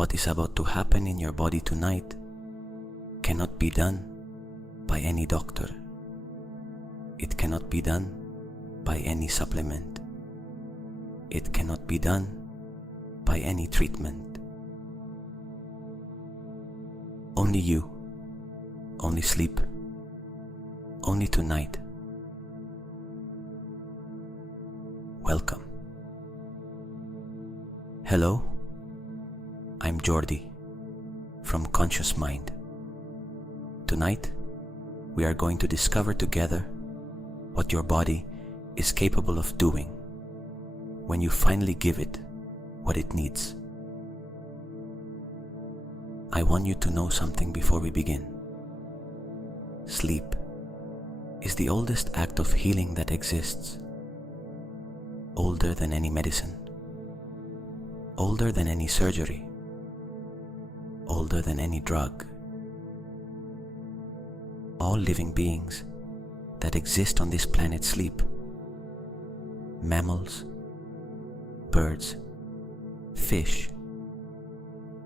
what is about to happen in your body tonight cannot be done by any doctor. It cannot be done by any supplement. It cannot be done by any treatment. Only you, only sleep, only tonight. Welcome. Hello, I'm Jordi from Conscious Mind. Tonight, we are going to discover together what your body is capable of doing when you finally give it what it needs. I want you to know something before we begin. Sleep is the oldest act of healing that exists. Older than any medicine. Older than any surgery. Older than any drug. All living beings that exist on this planet sleep. Mammals, birds, fish,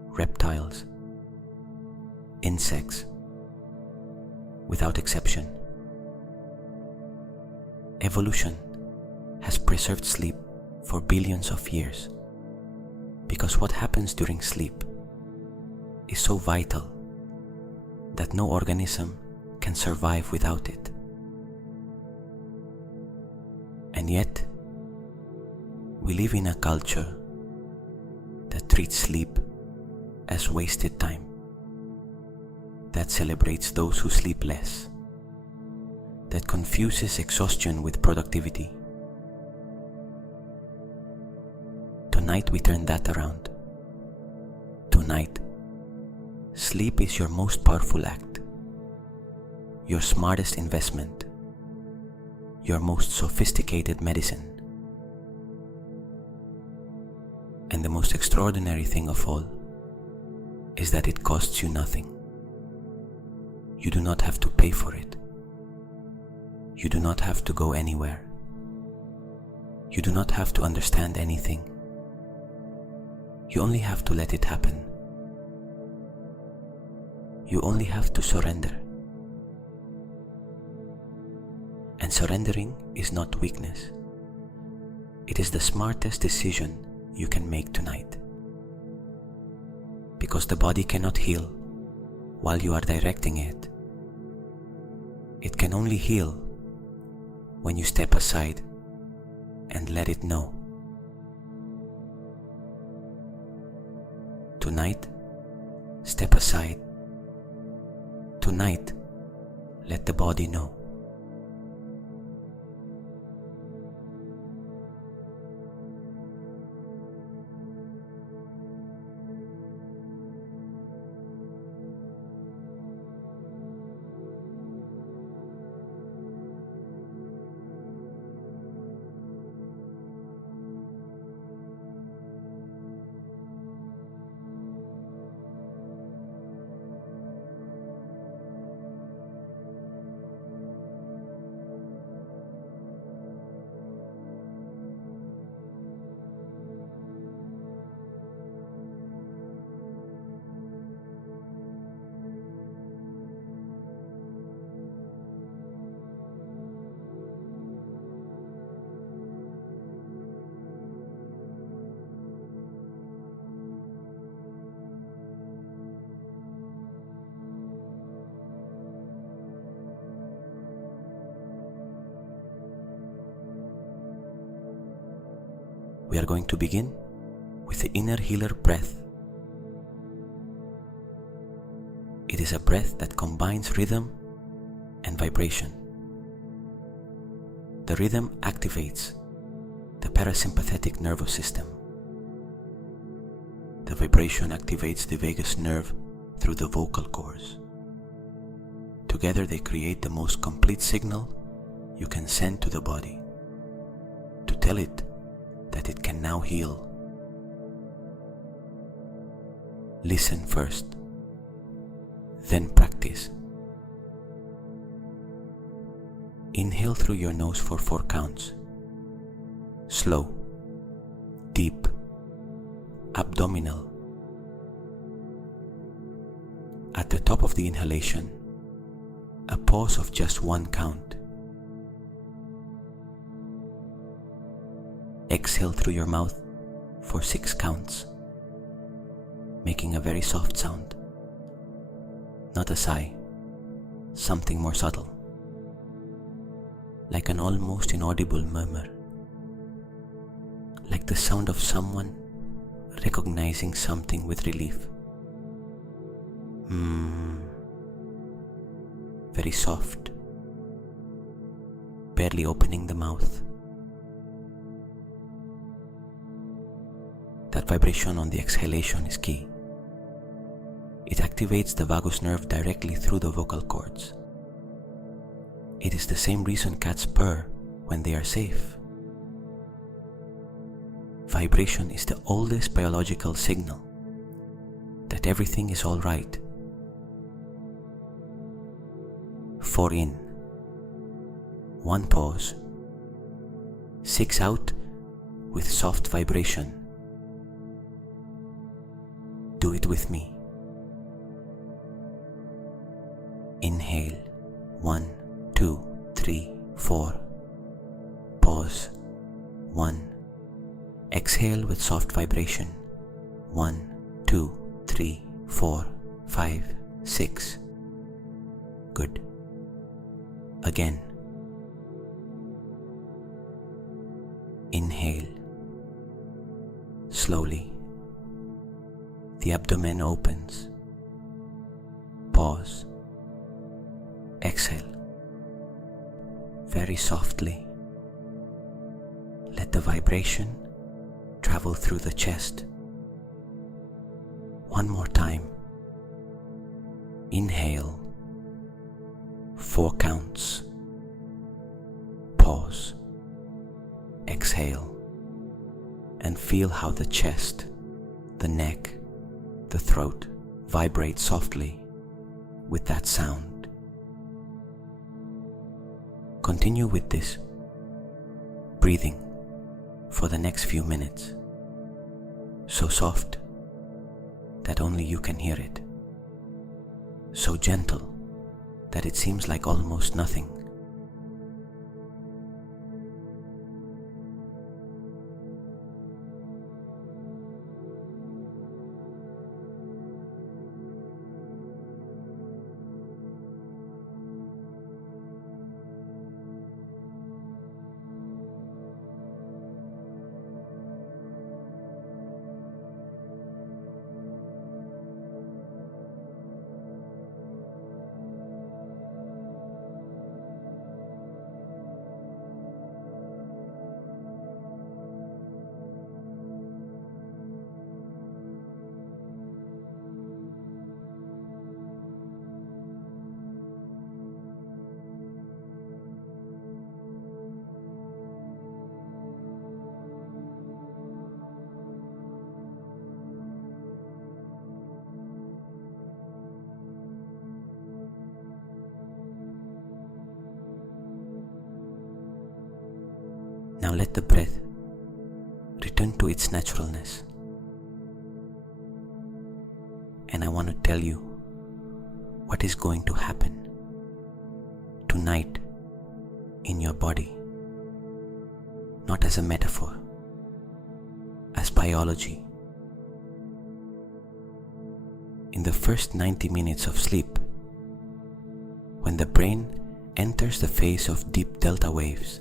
reptiles, insects, without exception. Evolution has preserved sleep for billions of years because what happens during sleep is so vital that no organism can survive without it. And yet, we live in a culture that treats sleep as wasted time, that celebrates those who sleep less, that confuses exhaustion with productivity. Tonight we turn that around. Tonight, sleep is your most powerful act, your smartest investment, your most sophisticated medicine. And the most extraordinary thing of all is that it costs you nothing. You do not have to pay for it. You do not have to go anywhere. You do not have to understand anything. You only have to let it happen. You only have to surrender. And surrendering is not weakness. It is the smartest decision you can make tonight. Because the body cannot heal while you are directing it. It can only heal when you step aside and let it know. Tonight, step aside. Tonight, let the body know. We are going to begin with the inner healer breath. It is a breath that combines rhythm and vibration. The rhythm activates the parasympathetic nervous system. The vibration activates the vagus nerve through the vocal cords. Together they create the most complete signal you can send to the body to tell it that it can now heal. Listen first, then practice. Inhale through your nose for 4 counts. Slow, deep, abdominal, At the top of the inhalation, a pause of just 1 count. Exhale through your mouth for 6 counts, making a very soft sound. Not a sigh, something more subtle, like an almost inaudible murmur, like the sound of someone recognizing something with relief. Very soft, barely opening the mouth. That vibration on the exhalation is key. It activates the vagus nerve directly through the vocal cords. It is the same reason cats purr when they are safe. Vibration is the oldest biological signal that everything is all right. 4 in, 1 pause, 6 out with soft vibration. Do it with me. Inhale, 1, 2, 3, 4. Pause, 1. Exhale with soft vibration. 1, 2, 3, 4, 5, 6. Good. Again. Inhale. Slowly. The abdomen opens. Pause. Exhale. Very softly. Let the vibration travel through the chest. 1 more time. Inhale. 4 counts. Pause. Exhale. And feel how the chest, the neck, the throat vibrate softly with that sound. Continue with this breathing for the next few minutes, so soft that only you can hear it, so gentle that it seems like almost nothing. Now let the breath return to its naturalness. And I want to tell you what is going to happen tonight in your body, not as a metaphor, as biology. In the first 90 minutes of sleep, when the brain enters the phase of deep delta waves,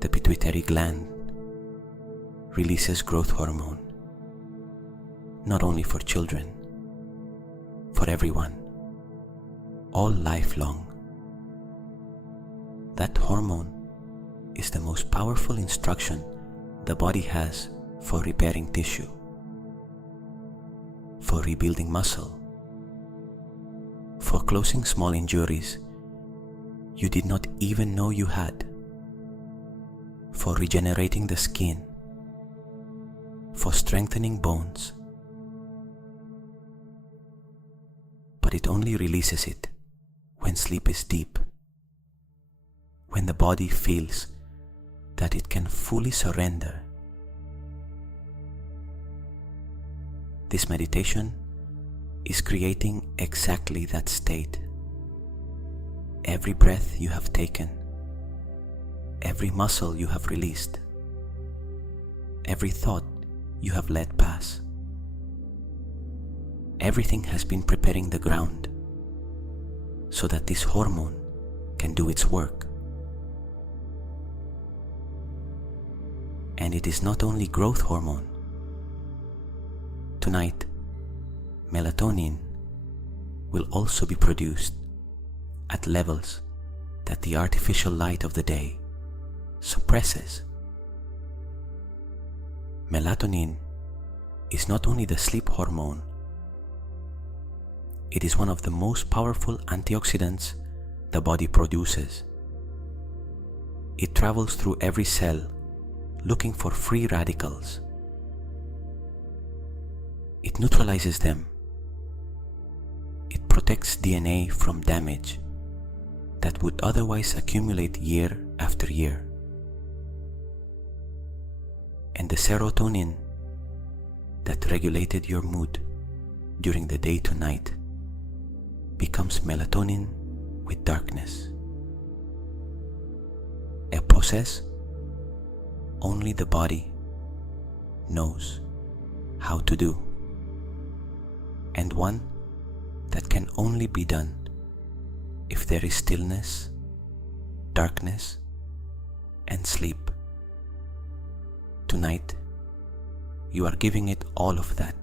the pituitary gland releases growth hormone, not only for children, for everyone, all lifelong. That hormone is the most powerful instruction the body has for repairing tissue, for rebuilding muscle, for closing small injuries you did not even know you had, for regenerating the skin, for strengthening bones. But it only releases it when sleep is deep, when the body feels that it can fully surrender. This meditation is creating exactly that state. Every breath you have taken, every muscle you have released, every thought you have let pass, everything has been preparing the ground so that this hormone can do its work. And it is not only growth hormone. Tonight, melatonin will also be produced at levels that the artificial light of the day suppresses. Melatonin is not only the sleep hormone, it is one of the most powerful antioxidants the body produces. It travels through every cell looking for free radicals. It neutralizes them. It protects DNA from damage that would otherwise accumulate year after year. And the serotonin that regulated your mood during the day to night becomes melatonin with darkness. A process only the body knows how to do, and one that can only be done if there is stillness, darkness, and sleep. Tonight, you are giving it all of that.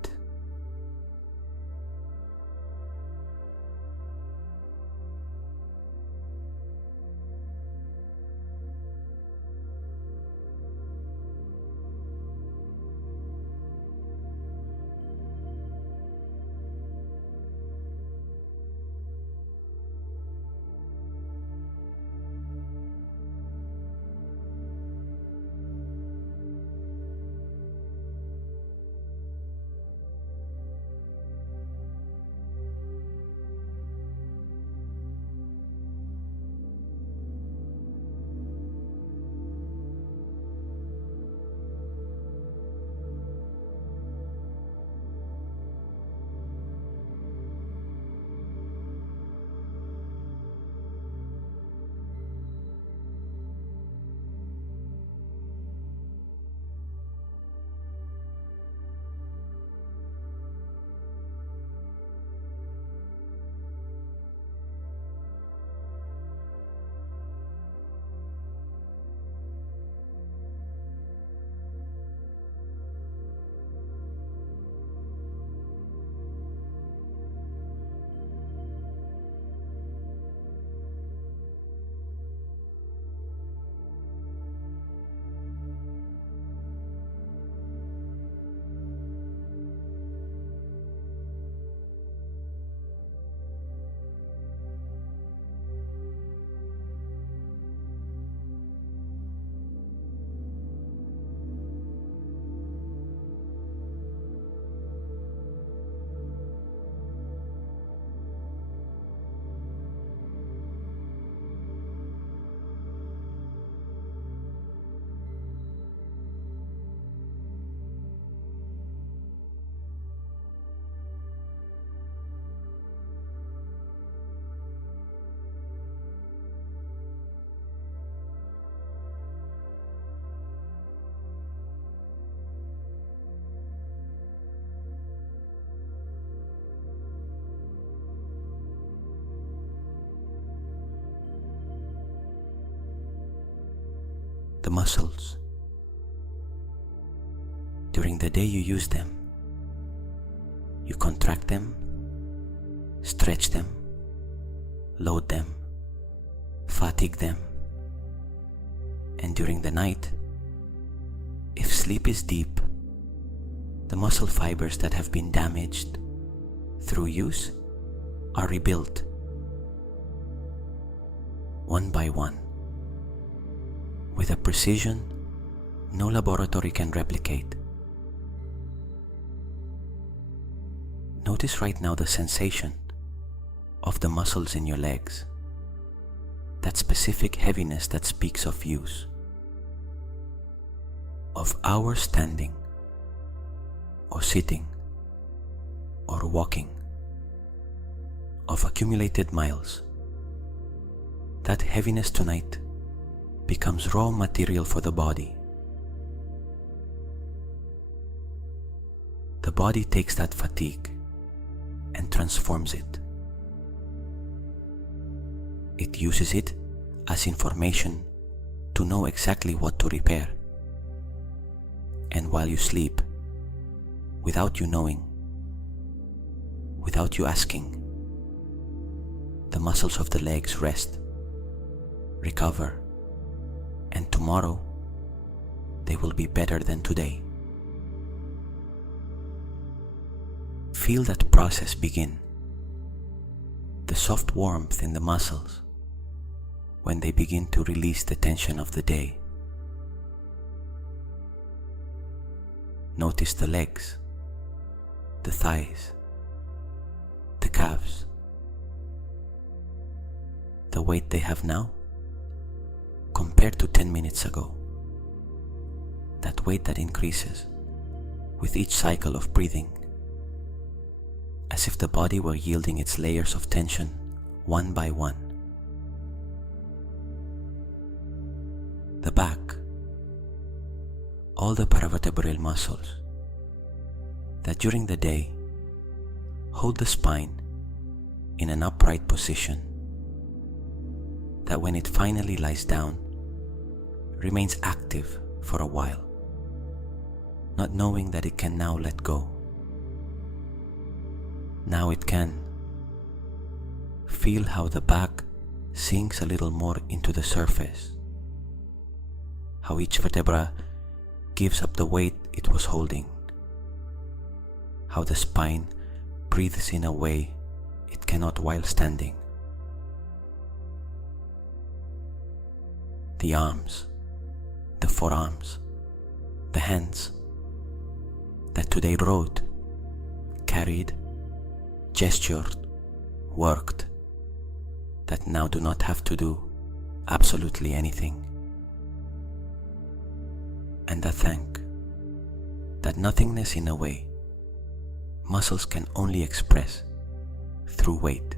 The muscles. During the day you use them. You contract them, stretch them, load them, fatigue them. And during the night, if sleep is deep, the muscle fibers that have been damaged through use are rebuilt one by one, with a precision no laboratory can replicate. Notice right now the sensation of the muscles in your legs, that specific heaviness that speaks of use, of hours standing, or sitting, or walking, of accumulated miles. That heaviness tonight becomes raw material for the body. The body takes that fatigue and transforms it. It uses it as information to know exactly what to repair. And while you sleep, without you knowing, without you asking, the muscles of the legs rest, recover, and tomorrow they will be better than today. Feel that process begin. The soft warmth in the muscles when they begin to release the tension of the day. Notice the legs, the thighs, the calves, the weight they have now compared to 10 minutes ago. That weight that increases with each cycle of breathing, as if the body were yielding its layers of tension one by one. The back, all the paravertebral muscles that during the day hold the spine in an upright position, that when it finally lies down, remains active for a while, not knowing that it can now let go. Now it can. Feel how the back sinks a little more into the surface, how each vertebra gives up the weight it was holding, how the spine breathes in a way it cannot while standing. The arms, the forearms, the hands that today rode, carried, gestured, worked, that now do not have to do absolutely anything. And I thank that nothingness in a way muscles can only express through weight.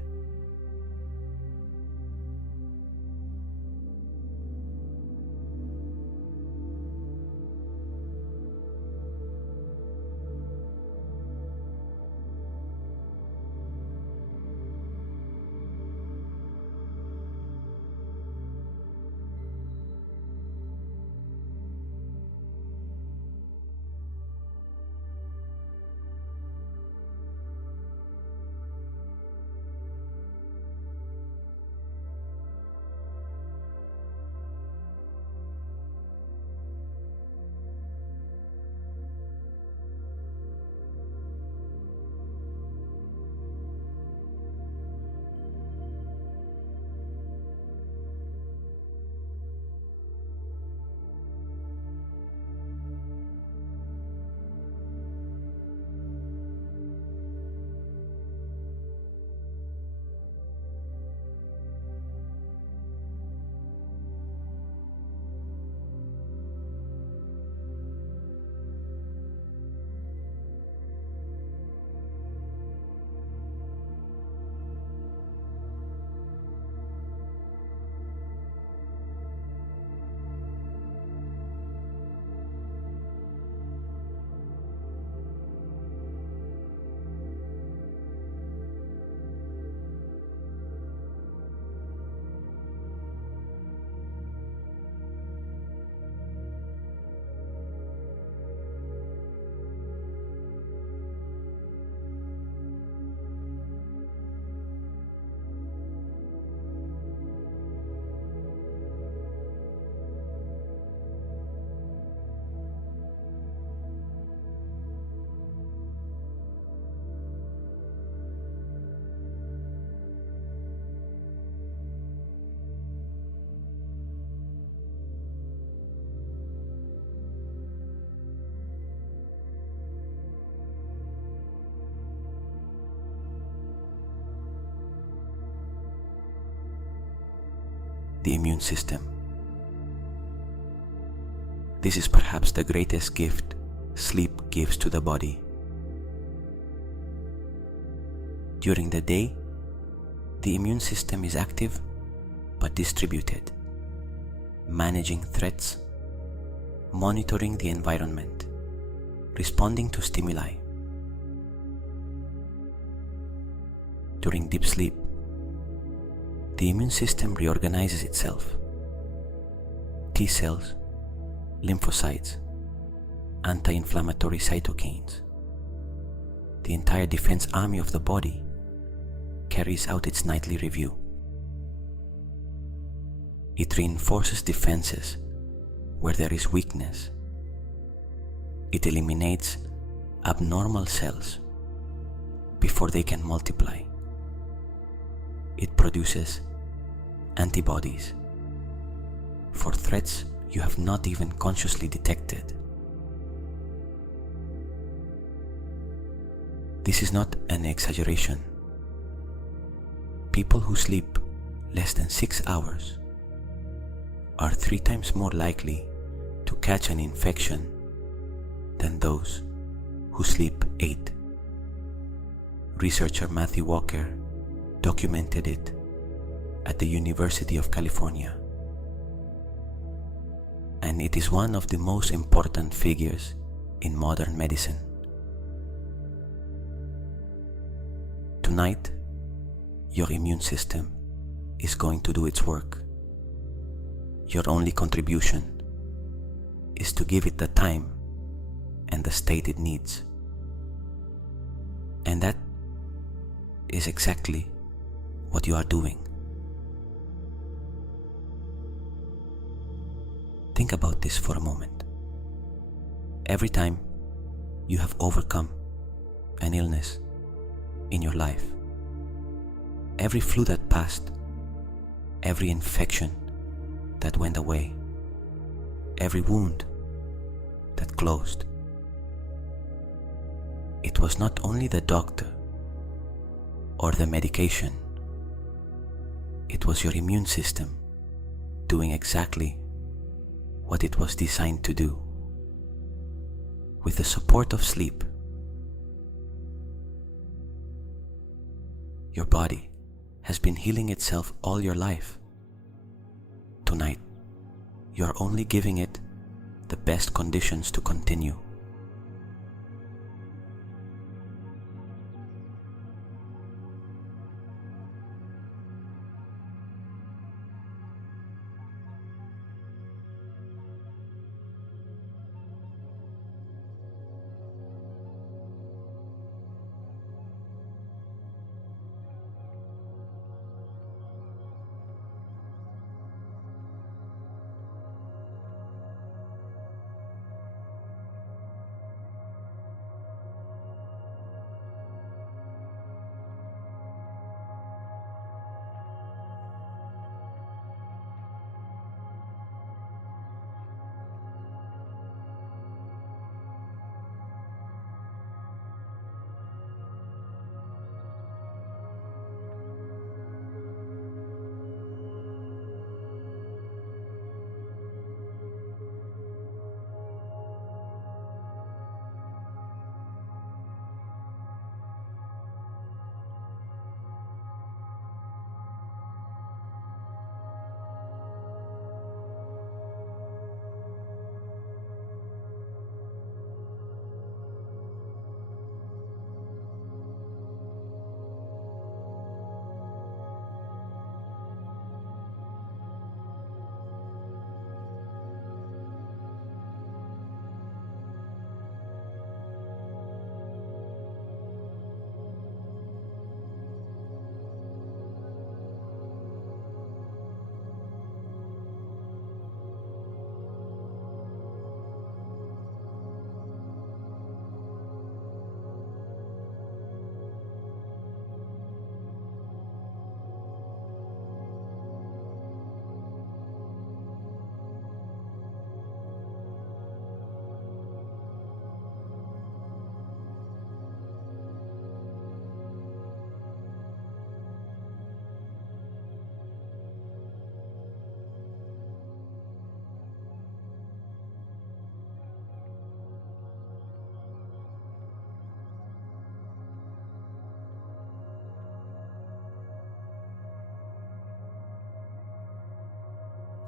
The immune system. This is perhaps the greatest gift sleep gives to the body. During the day, The immune system is active but distributed, managing threats, monitoring the environment, responding to stimuli. During deep sleep, the immune system reorganizes itself. T cells, lymphocytes, anti-inflammatory cytokines. The entire defense army of the body carries out its nightly review. It reinforces defenses where there is weakness. It eliminates abnormal cells before they can multiply. It produces antibodies for threats you have not even consciously detected. This is not an exaggeration. People who sleep less than 6 hours are 3 times more likely to catch an infection than those who sleep 8. Researcher Matthew Walker documented it at the University of California, and it is one of the most important figures in modern medicine. Tonight, your immune system is going to do its work. Your only contribution is to give it the time and the state it needs. And that is exactly what you are doing. Think about this for a moment. Every time you have overcome an illness in your life, every flu that passed, every infection that went away, every wound that closed, it was not only the doctor or the medication, it was your immune system doing exactly what it was designed to do. With the support of sleep, your body has been healing itself all your life. Tonight, you are only giving it the best conditions to continue.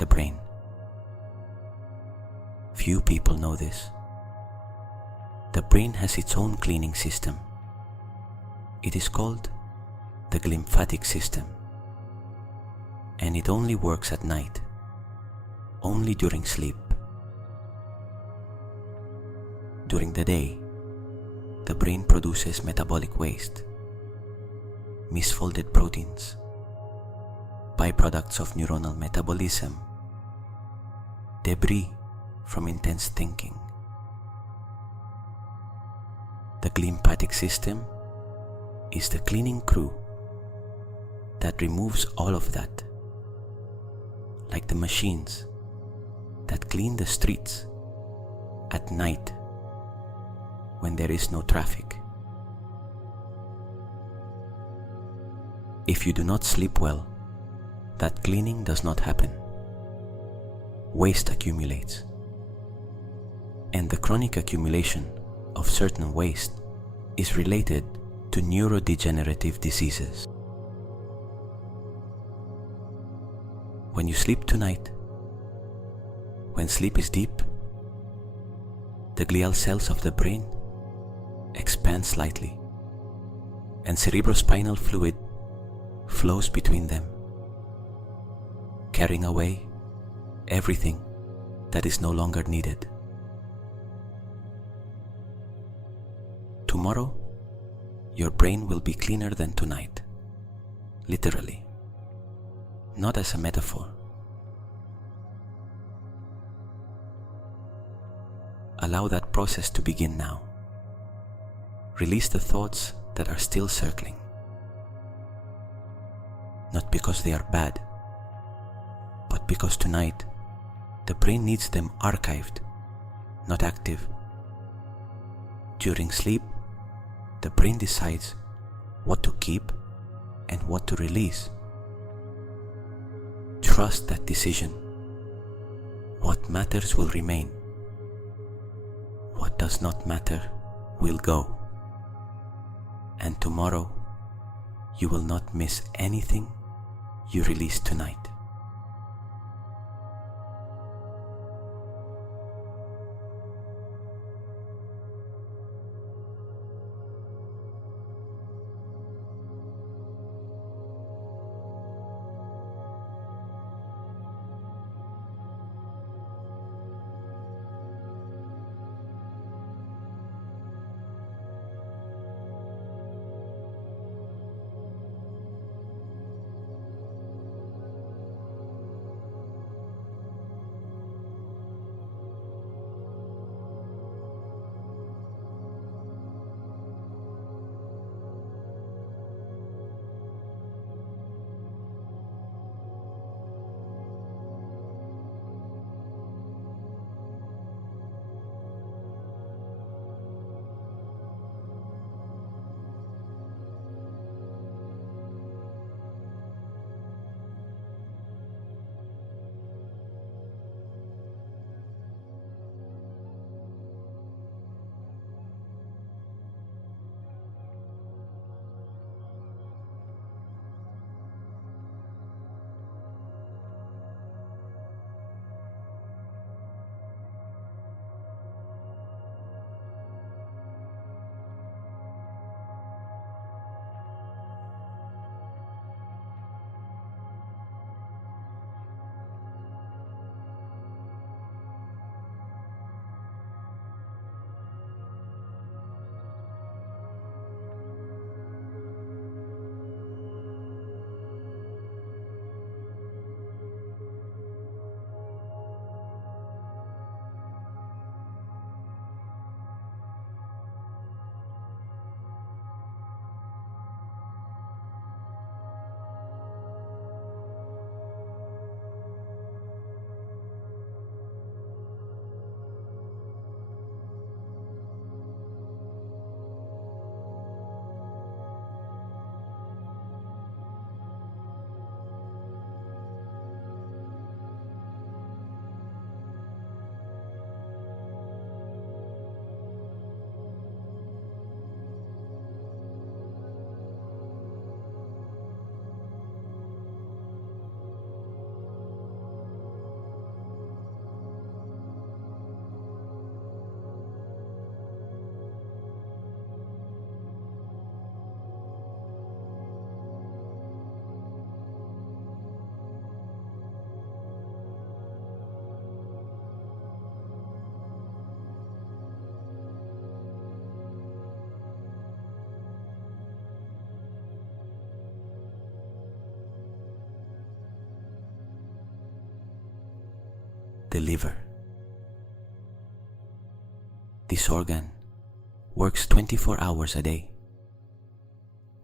the brain. Few people know this. The brain has its own cleaning system. It is called the glymphatic system, and it only works at night, only during sleep. During the day, the brain produces metabolic waste, misfolded proteins, byproducts of neuronal metabolism, debris from intense thinking. The glymphatic system is the cleaning crew that removes all of that, like the machines that clean the streets at night when there is no traffic. If you do not sleep well, that cleaning does not happen. Waste accumulates, and the chronic accumulation of certain waste is related to neurodegenerative diseases. When you sleep tonight, when sleep is deep, the glial cells of the brain expand slightly, and cerebrospinal fluid flows between them, carrying away everything that is no longer needed. Tomorrow, your brain will be cleaner than tonight, literally, not as a metaphor. Allow that process to begin now. Release the thoughts that are still circling, not because they are bad, but because tonight the brain needs them archived, not active. During sleep, the brain decides what to keep and what to release. Trust that decision. What matters will remain. What does not matter will go. And tomorrow, you will not miss anything you release tonight. the liver. This organ works 24 hours a day,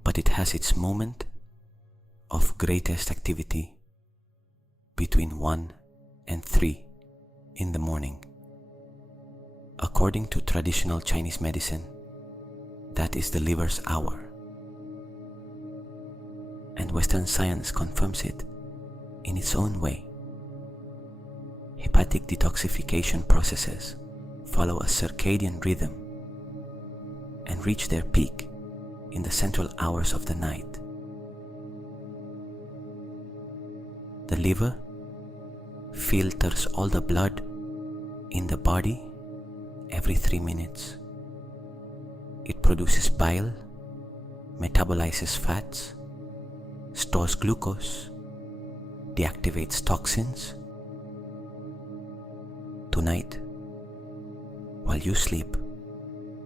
but it has its moment of greatest activity between 1 and 3 in the morning. According to traditional Chinese medicine, that is the liver's hour. And Western science confirms it in its own way. Hepatic detoxification processes follow a circadian rhythm and reach their peak in the central hours of the night. The liver filters all the blood in the body every 3 minutes. It produces bile, metabolizes fats, stores glucose, deactivates toxins. Tonight, while you sleep,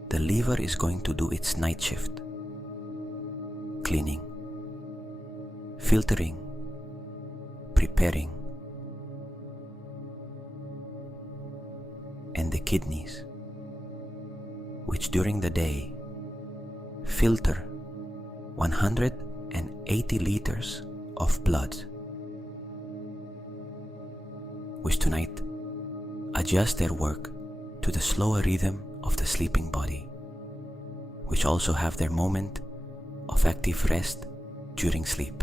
the liver is going to do its night shift, cleaning, filtering, preparing, and the kidneys, which during the day filter 180 liters of blood, which tonight adjust their work to the slower rhythm of the sleeping body, which also have their moment of active rest during sleep.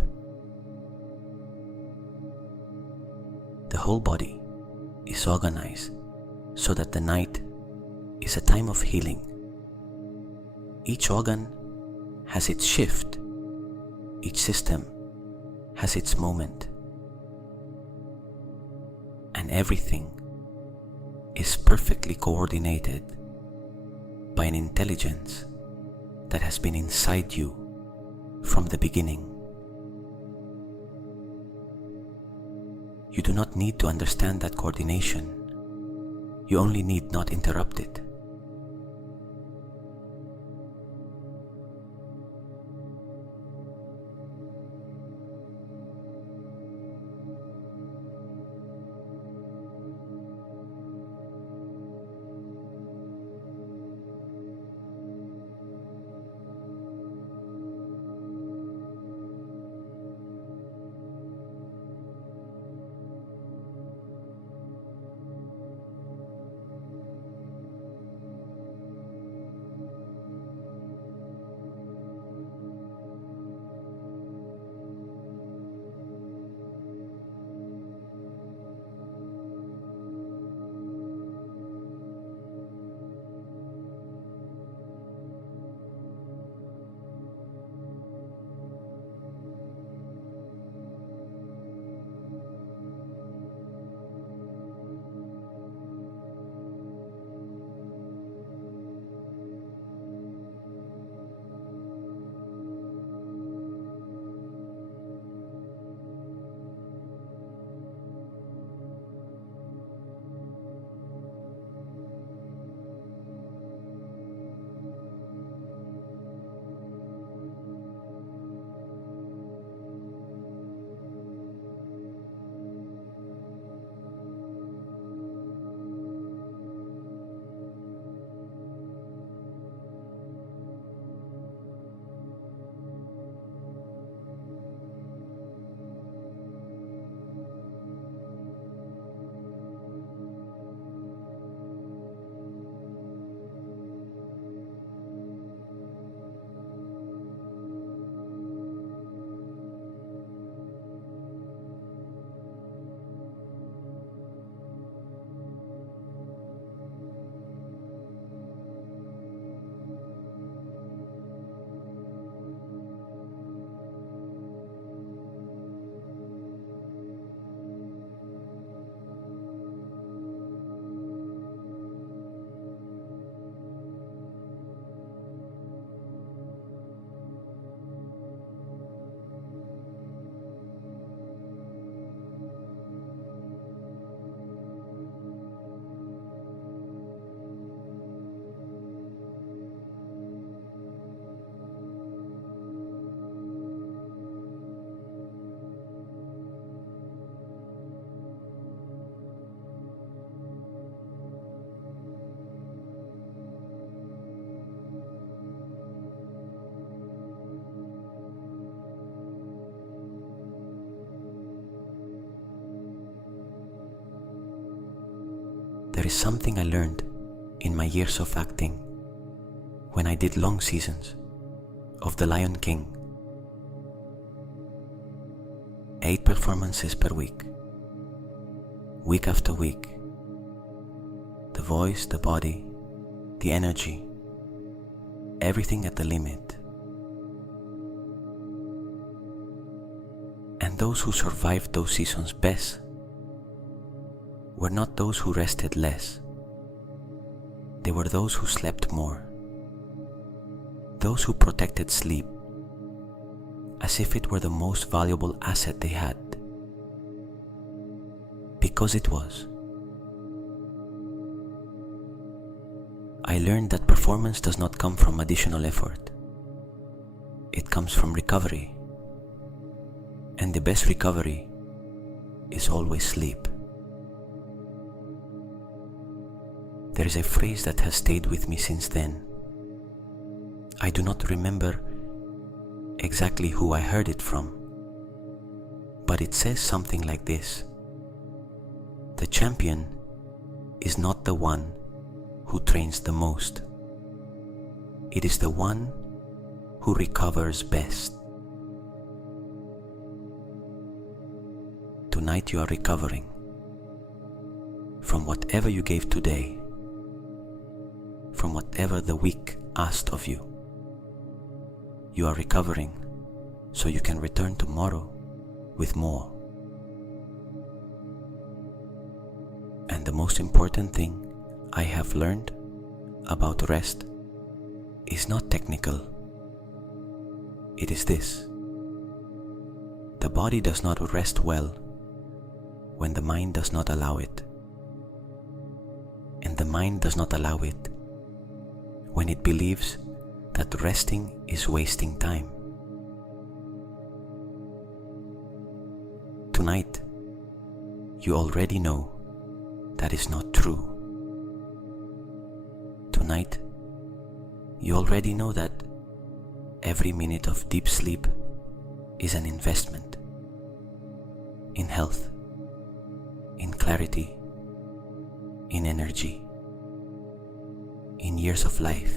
The whole body is organized so that the night is a time of healing. Each organ has its shift. Each system has its moment. And everything is perfectly coordinated by an intelligence that has been inside you from the beginning. You do not need to understand that coordination. You only need not interrupt it. is something I learned in my years of acting when I did long seasons of The Lion King. 8 performances per week after week. The voice, the body, the energy, everything at the limit. And those who survived those seasons best were not those who rested less. They were those who slept more. Those who protected sleep as if it were the most valuable asset they had. Because it was. I learned that performance does not come from additional effort. It comes from recovery. And the best recovery is always sleep. There is a phrase that has stayed with me since then. I do not remember exactly who I heard it from, but it says something like this: the champion is not the one who trains the most. It is the one who recovers best. Tonight you are recovering from whatever you gave today, from whatever the week asked of you. You are recovering so you can return tomorrow with more. And the most important thing I have learned about rest is not technical. It is this: the body does not rest well when the mind does not allow it. And the mind does not allow it when it believes that resting is wasting time. Tonight, you already know that is not true. Tonight, you already know that every minute of deep sleep is an investment in health, in clarity, in energy, in years of life.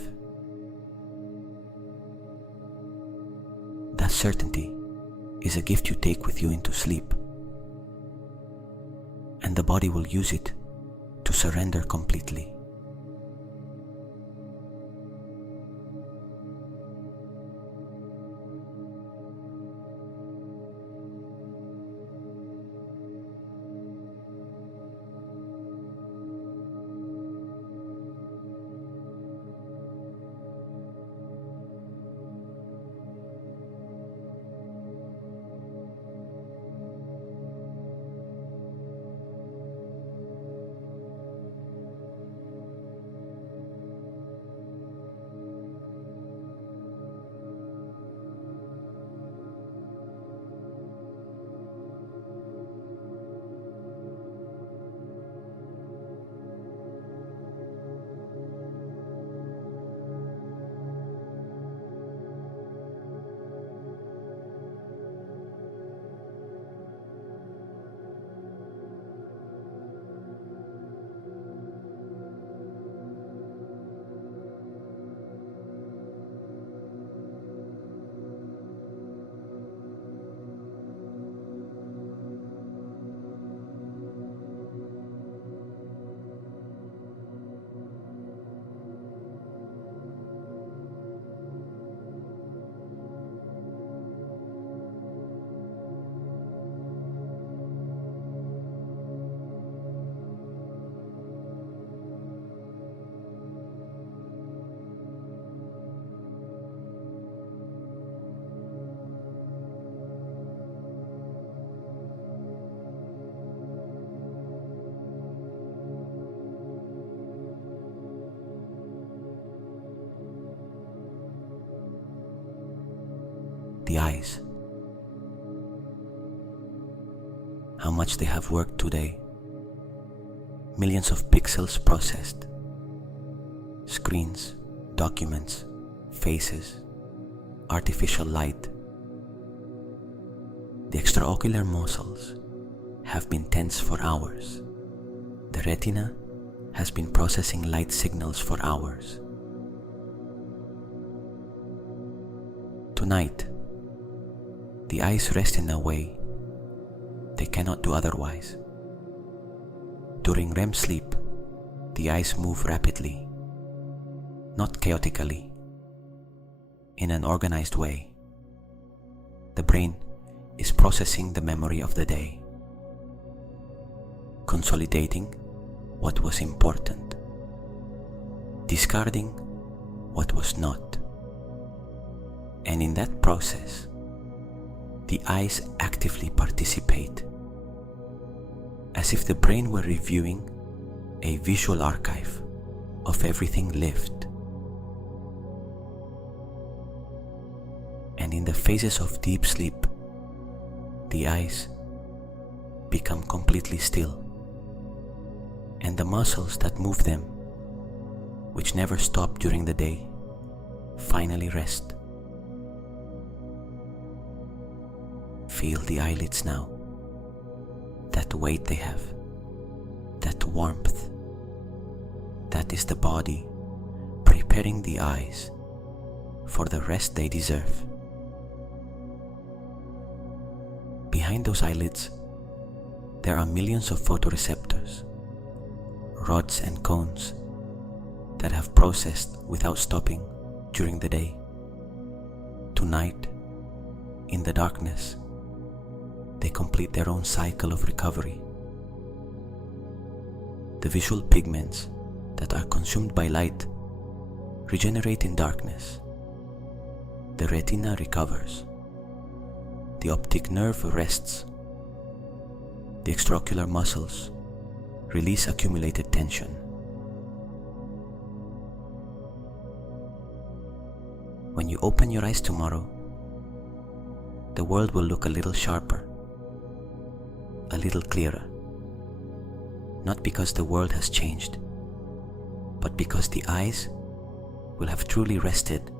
That certainty is a gift you take with you into sleep, and the body will use it to surrender completely. The eyes. How much they have worked today. Millions of pixels processed. Screens, documents, faces, artificial light. The extraocular muscles have been tense for hours. The retina has been processing light signals for hours. Tonight, the eyes rest in a way they cannot do otherwise. During REM sleep, the eyes move rapidly, not chaotically, in an organized way. The brain is processing the memory of the day, consolidating what was important, discarding what was not. And in that process, the eyes actively participate, as if the brain were reviewing a visual archive of everything lived. And in the phases of deep sleep, the eyes become completely still, and the muscles that move them, which never stop during the day, finally rest. Feel the eyelids now, that weight they have, that warmth. That is the body preparing the eyes for the rest they deserve. Behind those eyelids, there are millions of photoreceptors, rods and cones that have processed without stopping during the day. Tonight, in the darkness, they complete their own cycle of recovery. The visual pigments that are consumed by light regenerate in darkness. The retina recovers. The optic nerve rests. The extraocular muscles release accumulated tension. When you open your eyes tomorrow, the world will look a little sharper, a little clearer. Not because the world has changed, but because the eyes will have truly rested.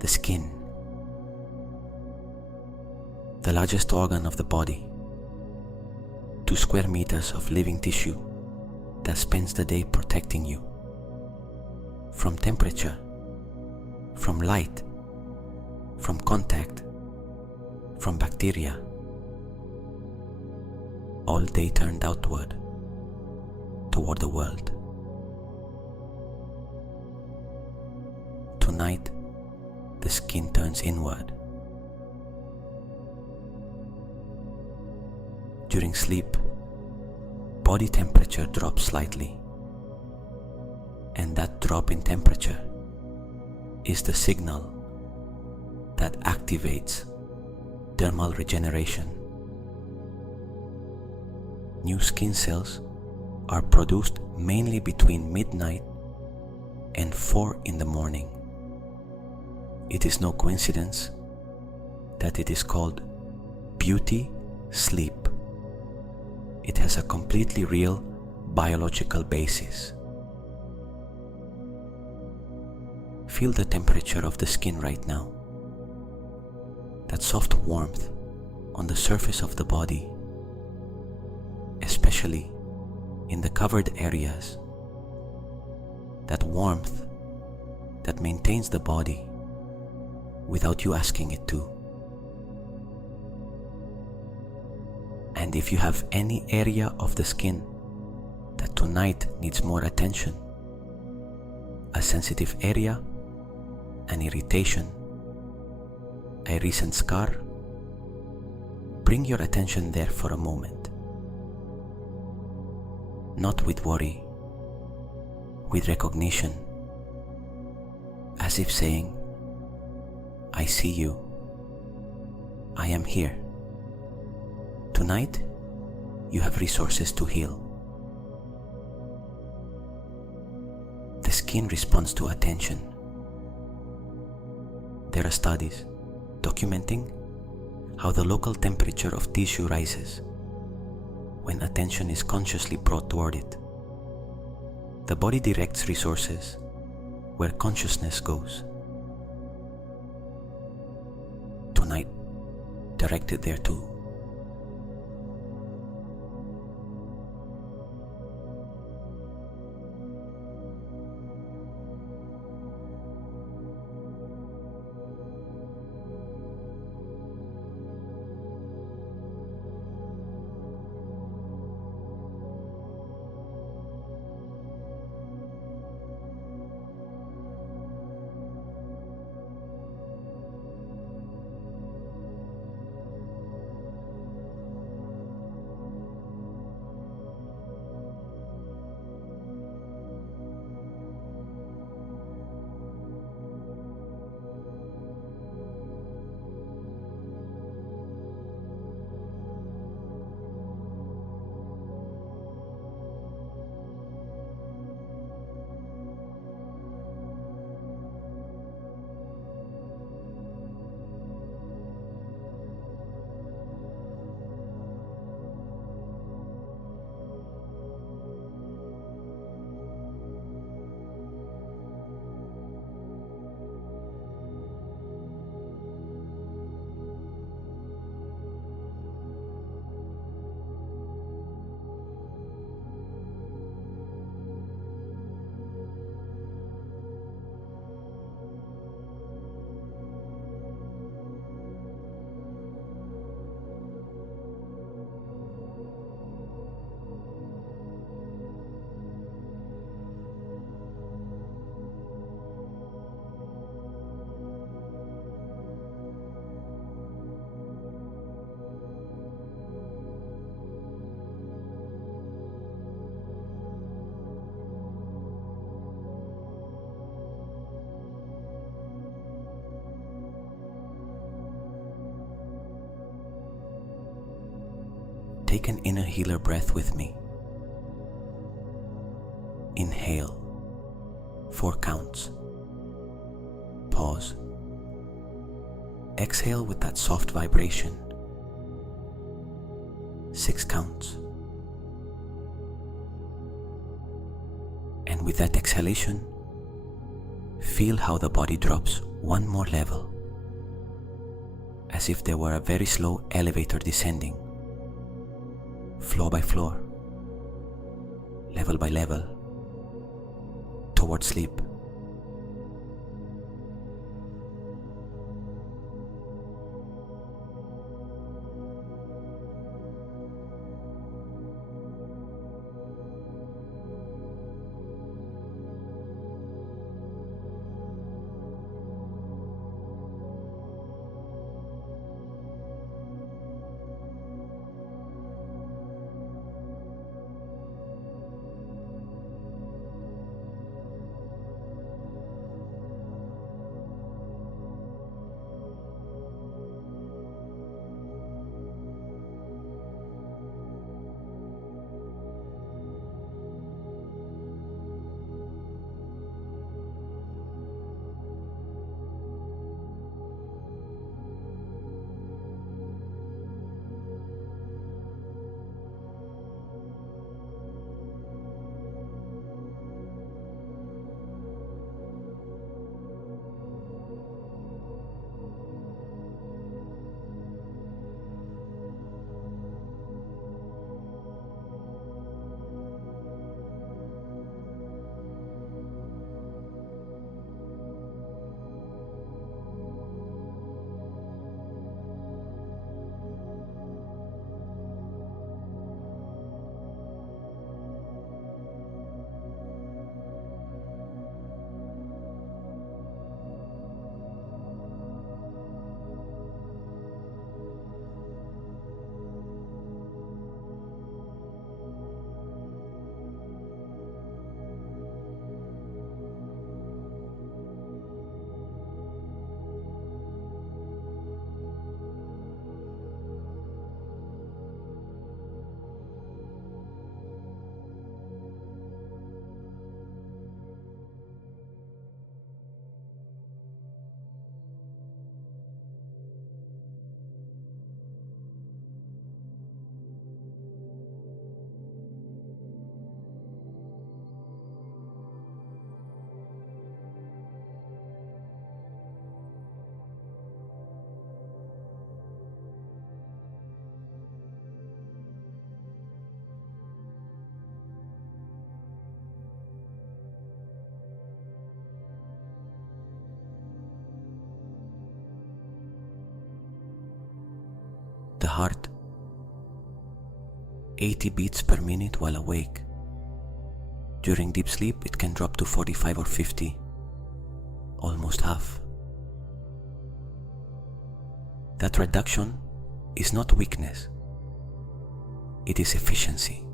The skin, the largest organ of the body, 2 square meters of living tissue that spends the day protecting you from temperature, from light, from contact, from bacteria, all day turned outward toward the world. Tonight, the skin turns inward. During sleep, body temperature drops slightly, And that drop in temperature is the signal that activates dermal regeneration. New skin cells are produced mainly between midnight and 4 in the morning. It is no coincidence that it is called beauty sleep. It has a completely real biological basis. Feel the temperature of the skin right now. That soft warmth on the surface of the body, especially in the covered areas. That warmth that maintains the body without you asking it to. And if you have any area of the skin that tonight needs more attention, a sensitive area, an irritation, a recent scar, bring your attention there for a moment. Not with worry, with recognition, as if saying, I see you, I am here. Tonight, you have resources to heal. The skin responds to attention. There are studies documenting how the local temperature of tissue rises when attention is consciously brought toward it. The body directs resources where consciousness goes. Tonight, direct it there too. Take an inner healer breath with me. Inhale, 4 counts. Pause. Exhale with that soft vibration. 6 counts. And with that exhalation, feel how the body drops 1 more level, as if there were a very slow elevator descending, floor by floor, level by level, towards sleep. heart, 80 beats per minute while awake. During deep sleep, it can drop to 45 or 50, almost half. That reduction is not weakness, it is efficiency.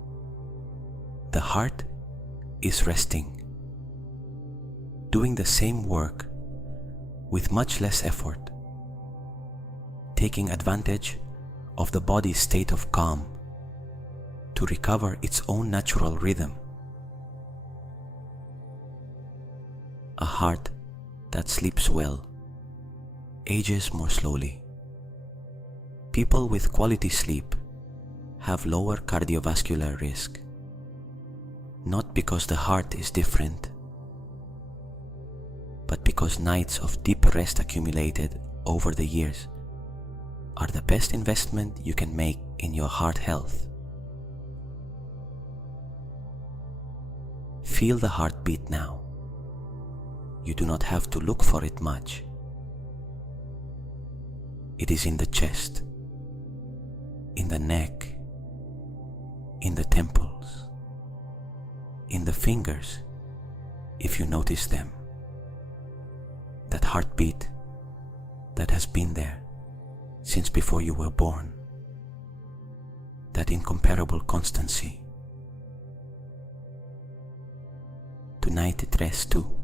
The heart is resting, doing the same work with much less effort, taking advantage of the body's state of calm to recover its own natural rhythm. A heart that sleeps well ages more slowly. People with quality sleep have lower cardiovascular risk, not because the heart is different, but because nights of deep rest accumulated over the years are the best investment you can make in your heart health. Feel the heartbeat now. You do not have to look for it much. It is in the chest, in the neck, in the temples, in the fingers, if you notice them. That heartbeat that has been there since before you were born. That incomparable constancy. Tonight it rests too.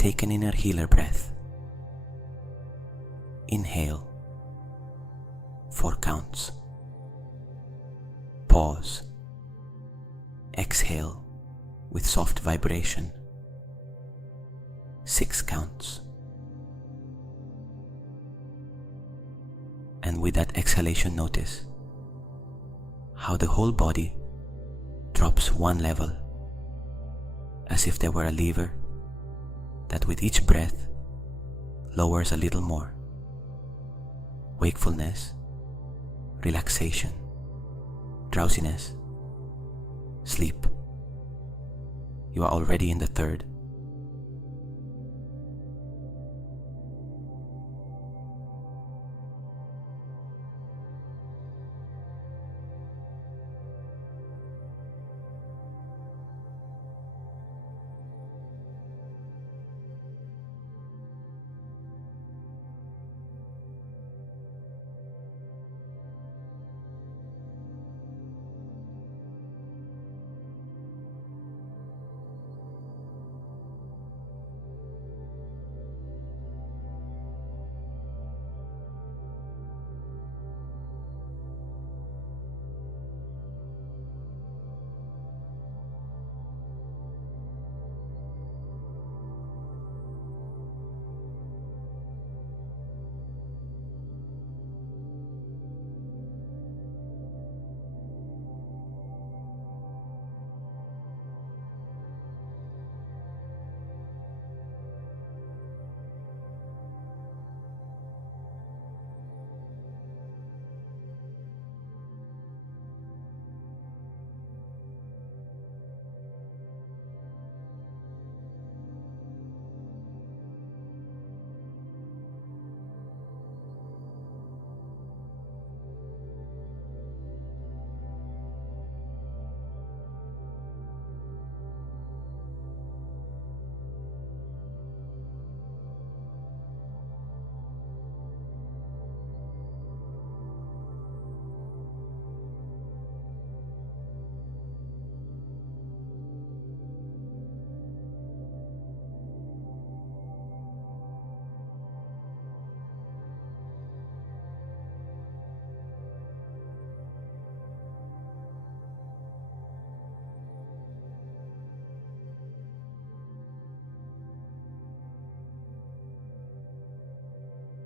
Take an inner healer breath. Inhale, 4 counts. Pause. Exhale with soft vibration. 6 counts. And with that exhalation, notice how the whole body drops 1 level, as if there were a lever that with each breath lowers a little more. Wakefulness, relaxation, drowsiness, sleep. You are already in the 3rd.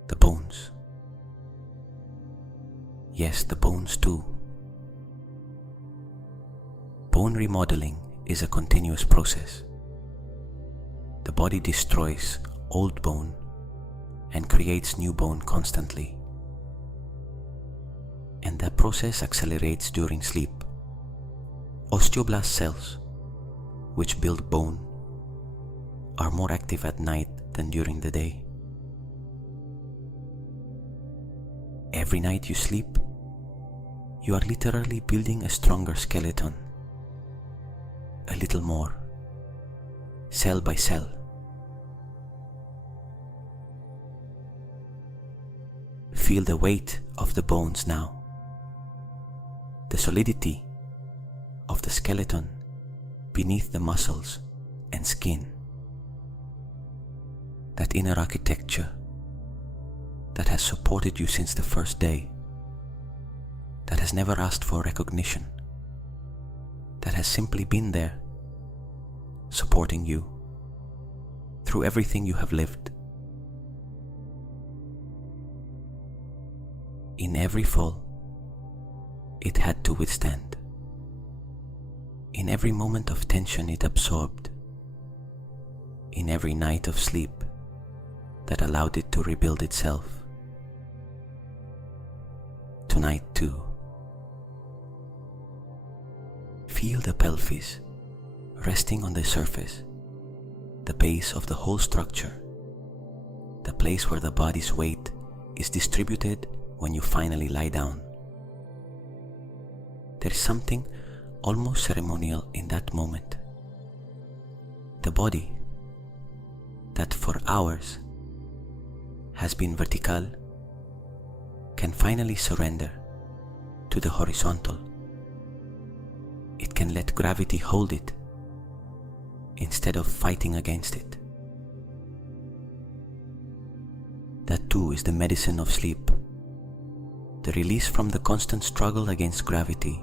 The bones. Yes, the bones too. Bone remodeling is a continuous process. The body destroys old bone and creates new bone constantly. And that process accelerates during sleep. Osteoblast cells, which build bone, are more active at night than during the day. Every night you sleep, you are literally building a stronger skeleton, a little more, cell by cell. Feel the weight of the bones now, the solidity of the skeleton beneath the muscles and skin, that inner architecture that has supported you since the first day, that has never asked for recognition, that has simply been there, supporting you through everything you have lived. In every fall, it had to withstand. In every moment of tension it absorbed. In every night of sleep that allowed it to rebuild itself. Tonight too. Feel the pelvis resting on the surface, the base of the whole structure, the place where the body's weight is distributed when you finally lie down. There is something almost ceremonial in that moment. The body, that for hours has been vertical, can finally surrender to the horizontal. It can let gravity hold it instead of fighting against it. That too is the medicine of sleep, the release from the constant struggle against gravity.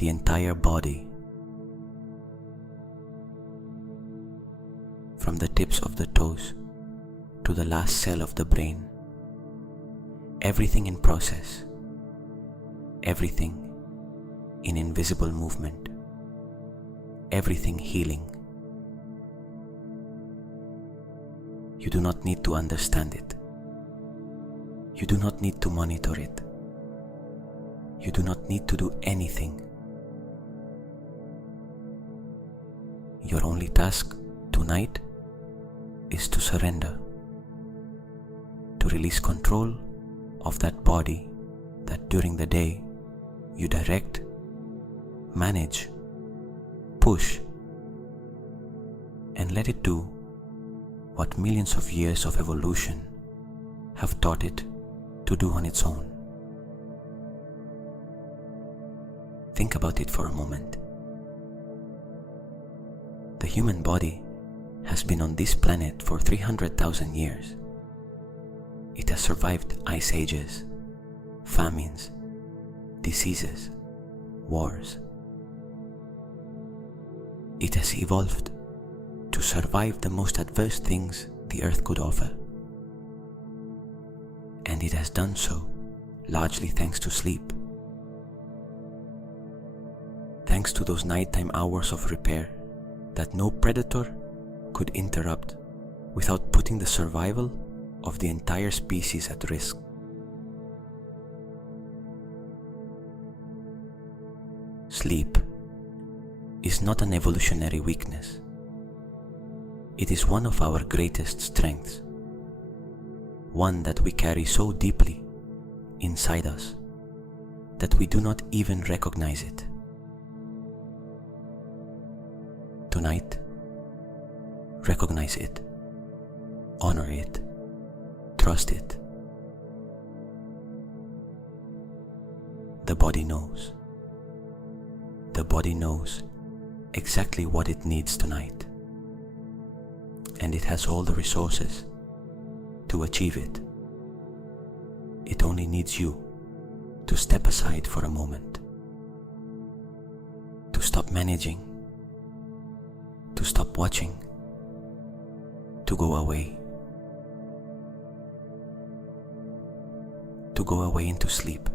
the entire body, from the tips of the toes to the last cell of the brain. Everything in process, everything in invisible movement, everything healing. You do not need to understand it. You do not need to monitor it. You do not need to do anything. Your only task tonight is to surrender, to release control of that body that during the day you direct, manage, push, and let it do what millions of years of evolution have taught it to do on its own. Think about it for a moment. The human body has been on this planet for 300,000 years. It has survived ice ages, famines, diseases, wars. It has evolved to survive the most adverse things the earth could offer. And it has done so largely thanks to sleep. Thanks to those nighttime hours of repair that no predator could interrupt without putting the survival of the entire species at risk. Sleep is not an evolutionary weakness. It is one of our greatest strengths, one that we carry so deeply inside us that we do not even recognize it. Tonight, recognize it, honor it, trust it. The body knows. The body knows exactly what it needs tonight, and it has all the resources to achieve it. It only needs you to step aside for a moment, to stop managing, to stop watching, to go away into sleep.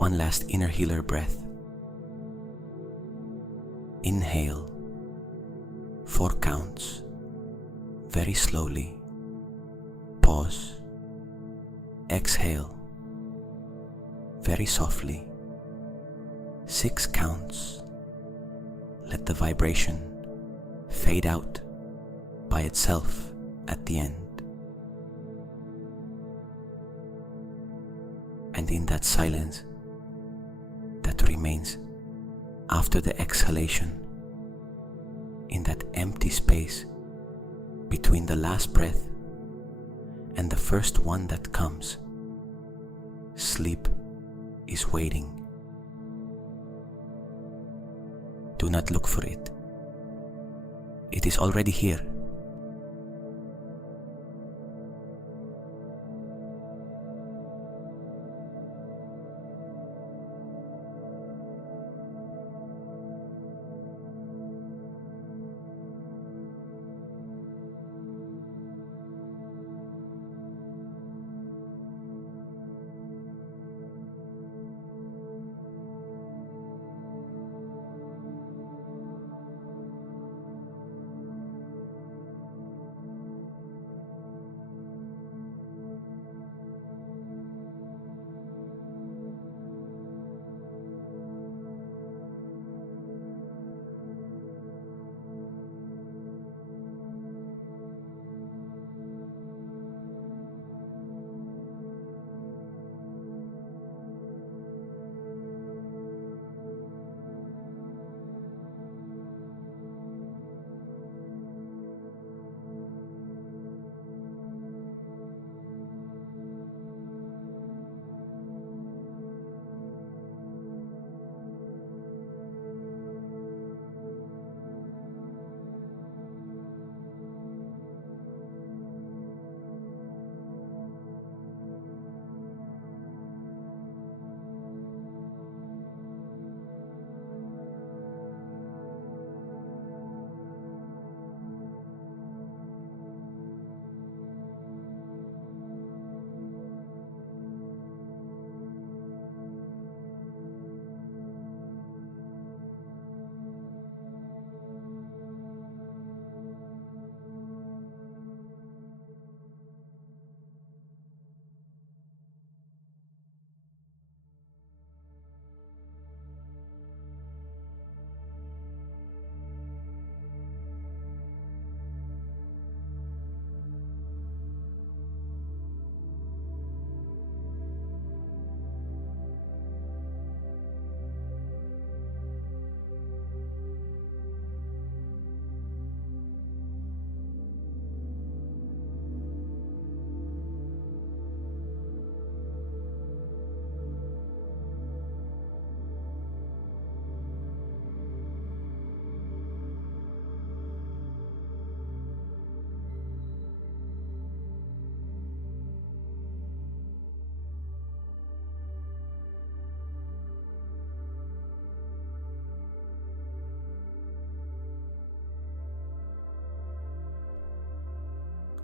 One last inner healer breath. Inhale, 4 counts, very slowly. Pause. Exhale, very softly. 6 counts. Let the vibration fade out by itself at the end. And in that silence that remains after the exhalation, in that empty space between the last breath and the first one that comes, sleep is waiting. Do not look for it. It is already here.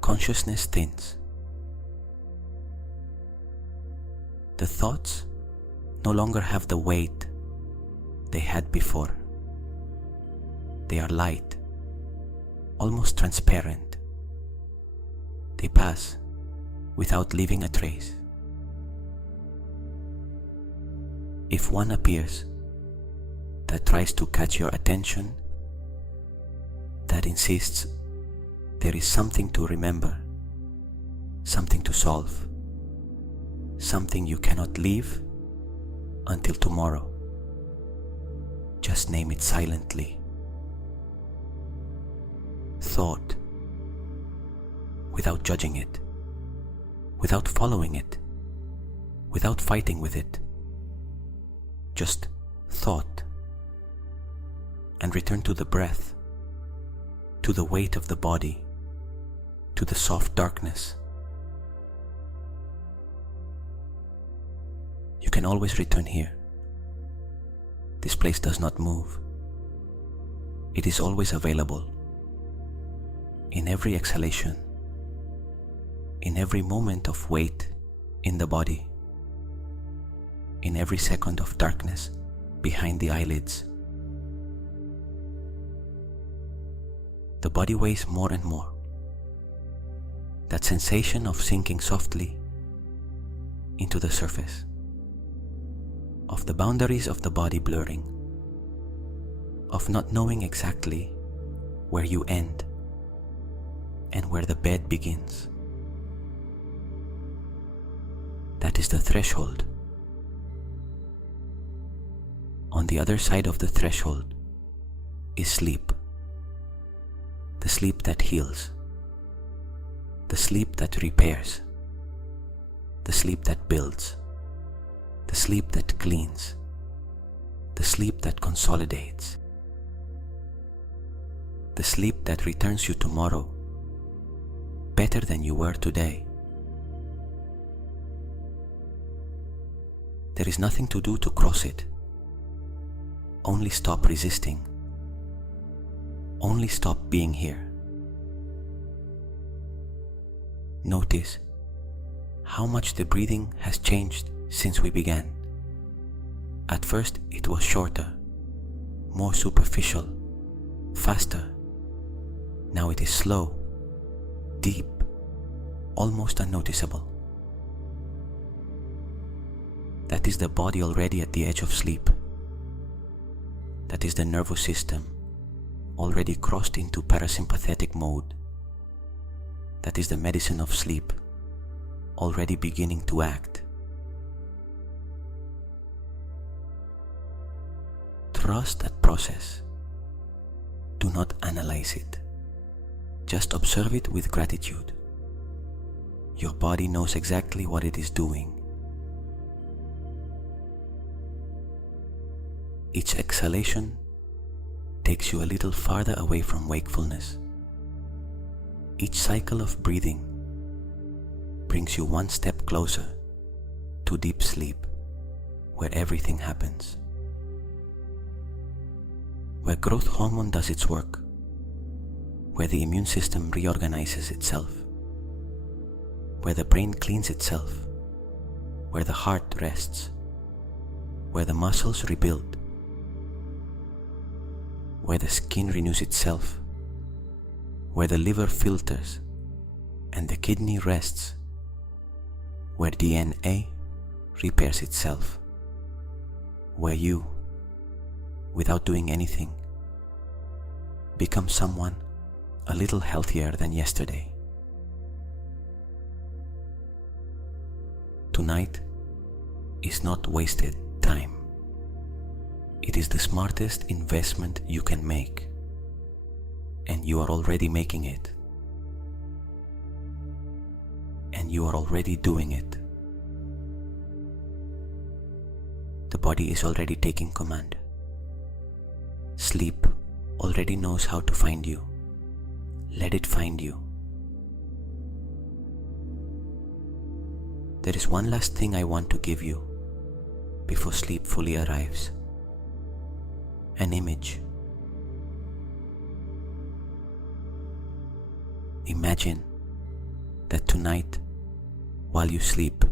Consciousness thins. The thoughts no longer have the weight they had before. They are light, almost transparent. They pass without leaving a trace. If one appears that tries to catch your attention, that insists there is something to remember, something to solve, something you cannot leave until tomorrow, just name it silently. Thought, without judging it, without following it, without fighting with it. Just thought, and return to the breath, to the weight of the body, to the soft darkness. You can always return here. This place does not move. It is always available. In every exhalation, in every moment of weight in the body, in every second of darkness behind the eyelids. The body weighs more and more. That sensation of sinking softly into the surface, of the boundaries of the body blurring, of not knowing exactly where you end and where the bed begins. That is the threshold. On the other side of the threshold is sleep. The sleep that heals. The sleep that repairs. The sleep that builds. The sleep that cleans. The sleep that consolidates. The sleep that returns you tomorrow better than you were today. There is nothing to do to cross it. Only stop resisting. Only stop being here. Notice how much the breathing has changed since we began. At first it was shorter, more superficial, faster. Now it is slow, deep, almost unnoticeable. That is the body already at the edge of sleep. That is the nervous system already crossed into parasympathetic mode. That is the medicine of sleep already beginning to act. Trust that process. Do not analyze it. Just observe it with gratitude. Your body knows exactly what it is doing. Each exhalation takes you a little farther away from wakefulness. Each cycle of breathing brings you one step closer to deep sleep, where everything happens. Where growth hormone does its work, where the immune system reorganizes itself, where the brain cleans itself, where the heart rests, where the muscles rebuild, where the skin renews itself, where the liver filters and the kidney rests, where DNA repairs itself, where you, without doing anything, become someone a little healthier than yesterday. Tonight is not wasted time. It is the smartest investment you can make, and you are already making it, and you are already doing it. The body is already taking command. Sleep already knows how to find you. Let it find you. There is one last thing I want to give you before sleep fully arrives. An image. Imagine that tonight, while you sleep,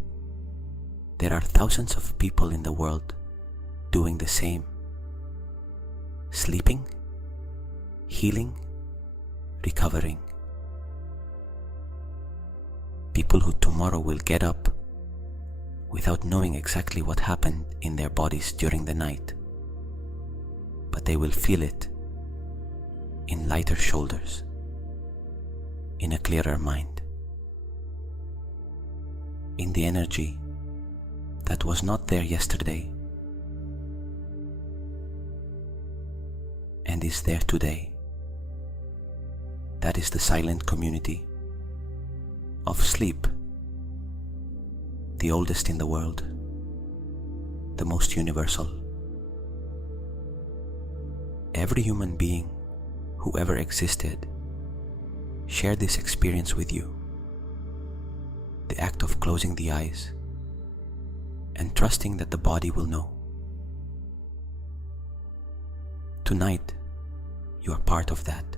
there are thousands of people in the world doing the same. Sleeping, healing, recovering. People who tomorrow will get up without knowing exactly what happened in their bodies during the night, but they will feel it in lighter shoulders, in a clearer mind, in the energy that was not there yesterday and is there today. That is the silent community of sleep, the oldest in the world, the most universal. Every human being who ever existed shared this experience with you. The act of closing the eyes and trusting that the body will know. Tonight, you are part of that.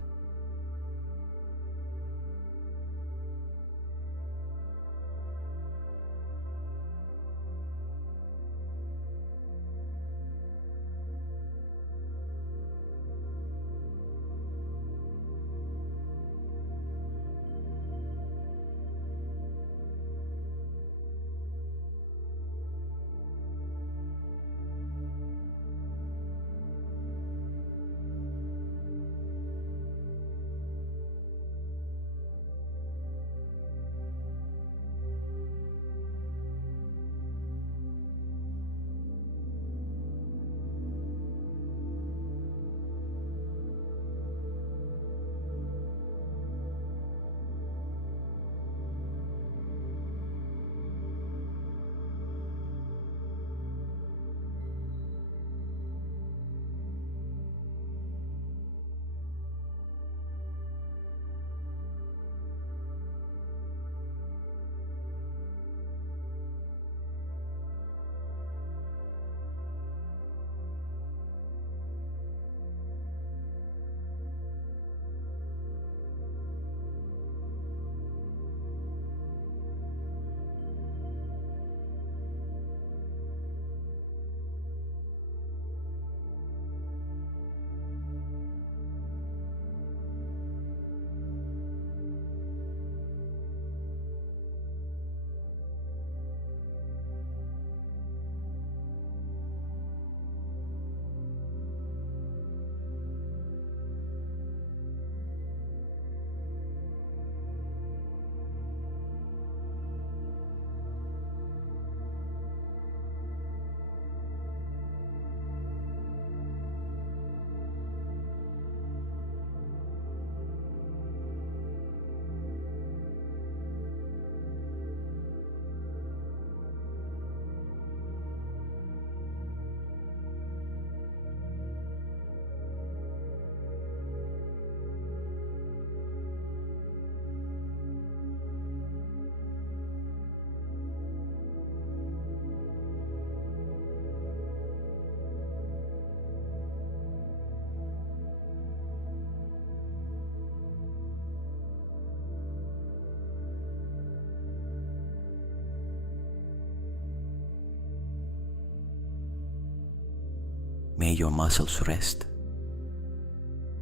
May your muscles rest.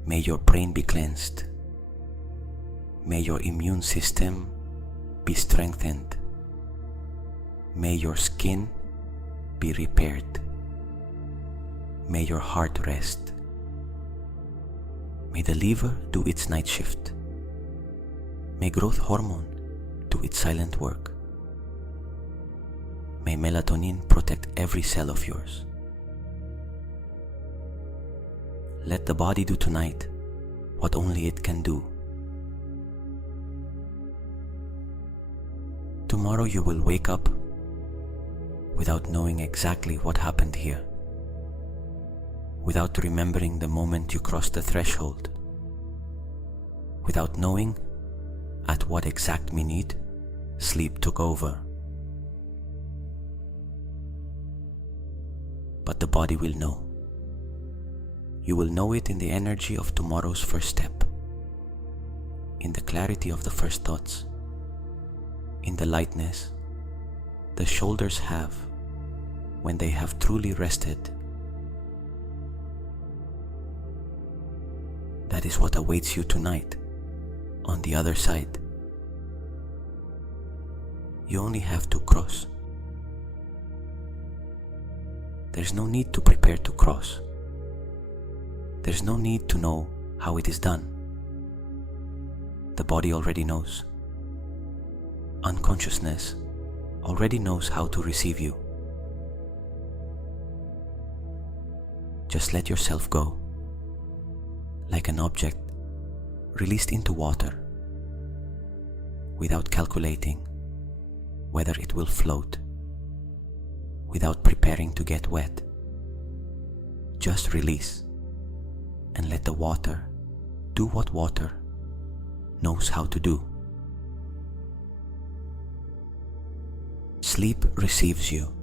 May your brain be cleansed. May your immune system be strengthened. May your skin be repaired. May your heart rest. May the liver do its night shift. May growth hormone do its silent work. May melatonin protect every cell of yours. Let the body do tonight what only it can do. Tomorrow you will wake up without knowing exactly what happened here, without remembering the moment you crossed the threshold, without knowing at what exact minute sleep took over. But the body will know. You will know it in the energy of tomorrow's first step, in the clarity of the first thoughts, in the lightness the shoulders have when they have truly rested. That is what awaits you tonight on the other side. You only have to cross. There's no need to prepare to cross. There's no need to know how it is done. The body already knows. Unconsciousness already knows how to receive you. Just let yourself go, like an object released into water, without calculating whether it will float, without preparing to get wet. Just release and let the water do what water knows how to do. Sleep receives you.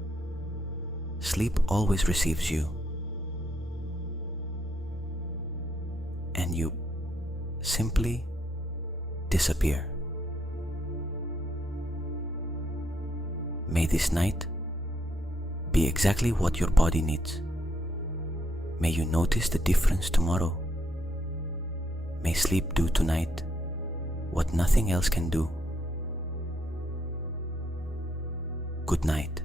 Sleep always receives you. And you simply disappear. May this night be exactly what your body needs. May you notice the difference tomorrow. May sleep do tonight what nothing else can do. Good night.